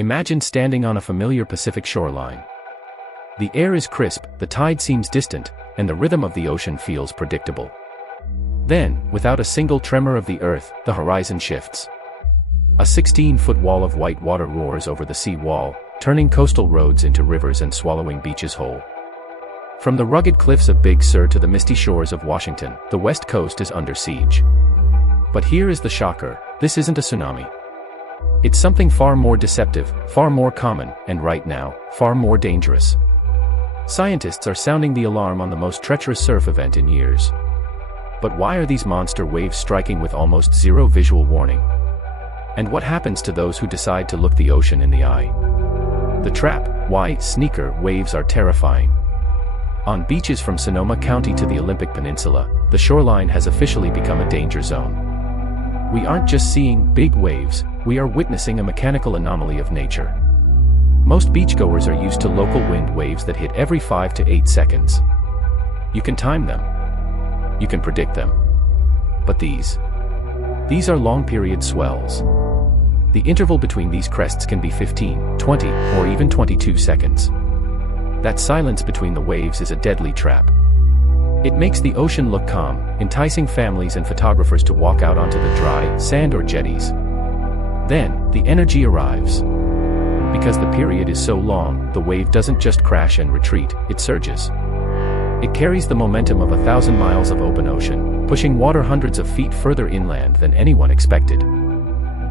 Imagine standing on a familiar Pacific shoreline. The air is crisp, the tide seems distant, and the rhythm of the ocean feels predictable. Then, without a single tremor of the earth, the horizon shifts. A 16-foot wall of white water roars over the sea wall, turning coastal roads into rivers and swallowing beaches whole. From the rugged cliffs of Big Sur to the misty shores of Washington, the west coast is under siege. But here is the shocker: this isn't a tsunami. It's something far more deceptive, far more common, and right now, far more dangerous. Scientists are sounding the alarm on the most treacherous surf event in years. But why are these monster waves striking with almost zero visual warning? And what happens to those who decide to look the ocean in the eye? The trap: why sneaker waves are terrifying. On beaches from Sonoma County to the Olympic Peninsula, the shoreline has officially become a danger zone. We aren't just seeing big waves, we are witnessing a mechanical anomaly of nature. Most beachgoers are used to local wind waves that hit every 5 to 8 seconds. You can time them. You can predict them. But these are long-period swells. The interval between these crests can be 15, 20, or even 22 seconds. That silence between the waves is a deadly trap. It makes the ocean look calm, enticing families and photographers to walk out onto the dry sand or jetties. Then, the energy arrives. Because the period is so long, the wave doesn't just crash and retreat, it surges. It carries the momentum of 1,000 miles of open ocean, pushing water hundreds of feet further inland than anyone expected.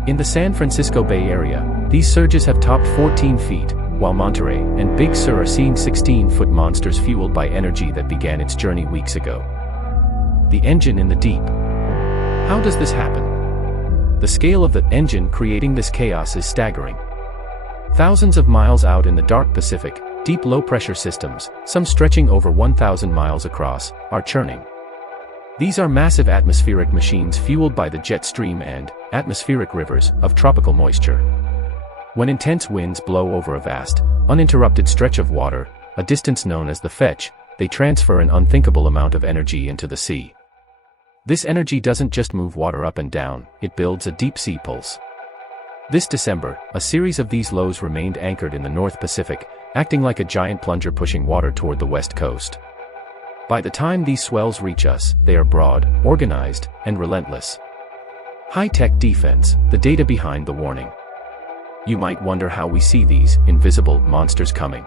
In the San Francisco Bay Area, these surges have topped 14 feet, while Monterey and Big Sur are seeing 16-foot monsters fueled by energy that began its journey weeks ago. The engine in the deep. How does this happen? The scale of the engine creating this chaos is staggering. Thousands of miles out in the dark Pacific, deep low-pressure systems, some stretching over 1,000 miles across, are churning. These are massive atmospheric machines fueled by the jet stream and atmospheric rivers of tropical moisture. When intense winds blow over a vast, uninterrupted stretch of water, a distance known as the fetch, they transfer an unthinkable amount of energy into the sea. This energy doesn't just move water up and down, it builds a deep sea pulse. This December, a series of these lows remained anchored in the North Pacific, acting like a giant plunger pushing water toward the west coast. By the time these swells reach us, they are broad, organized, and relentless. High-tech defense, the data behind the warning. You might wonder how we see these invisible monsters coming.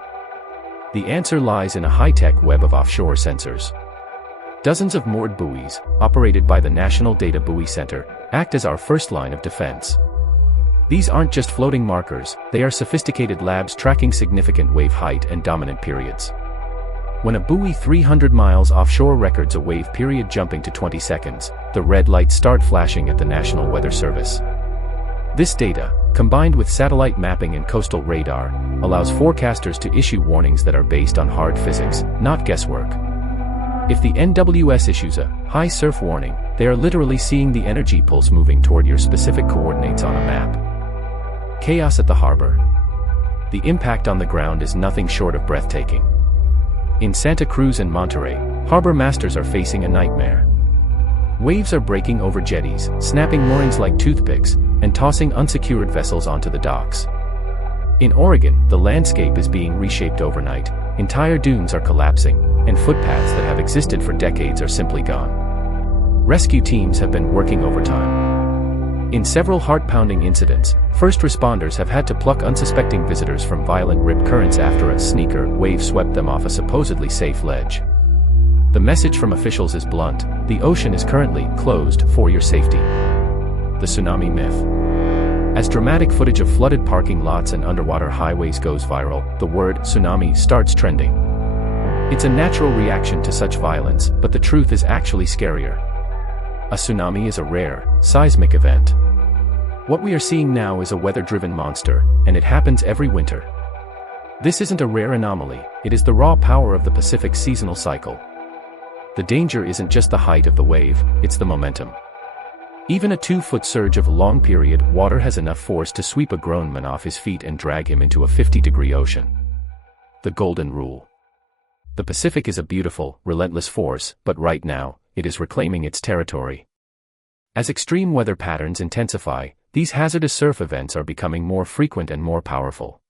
The answer lies in a high-tech web of offshore sensors. Dozens of moored buoys, operated by the National Data Buoy Center, act as our first line of defense. These aren't just floating markers, they are sophisticated labs tracking significant wave height and dominant periods. When a buoy 300 miles offshore records a wave period jumping to 20 seconds, the red lights start flashing at the National Weather Service. This data, combined with satellite mapping and coastal radar, allows forecasters to issue warnings that are based on hard physics, not guesswork. If the NWS issues a high surf warning, they are literally seeing the energy pulse moving toward your specific coordinates on a map. Chaos at the harbor. The impact on the ground is nothing short of breathtaking. In Santa Cruz and Monterey, harbor masters are facing a nightmare. Waves are breaking over jetties, snapping moorings like toothpicks, and tossing unsecured vessels onto the docks. In Oregon, the landscape is being reshaped overnight, entire dunes are collapsing, and footpaths that have existed for decades are simply gone. Rescue teams have been working overtime. In several heart-pounding incidents, first responders have had to pluck unsuspecting visitors from violent rip currents after a sneaker wave swept them off a supposedly safe ledge. The message from officials is blunt: the ocean is currently closed for your safety. The tsunami myth. As dramatic footage of flooded parking lots and underwater highways goes viral, the word tsunami starts trending. It's a natural reaction to such violence, but the truth is actually scarier. A tsunami is a rare, seismic event. What we are seeing now is a weather-driven monster, and it happens every winter. This isn't a rare anomaly, it is the raw power of the Pacific's seasonal cycle. The danger isn't just the height of the wave, it's the momentum. Even a 2-foot surge of long-period water has enough force to sweep a grown man off his feet and drag him into a 50-degree ocean. The golden rule. The Pacific is a beautiful, relentless force, but right now, it is reclaiming its territory. As extreme weather patterns intensify, These hazardous surf events are becoming more frequent and more powerful.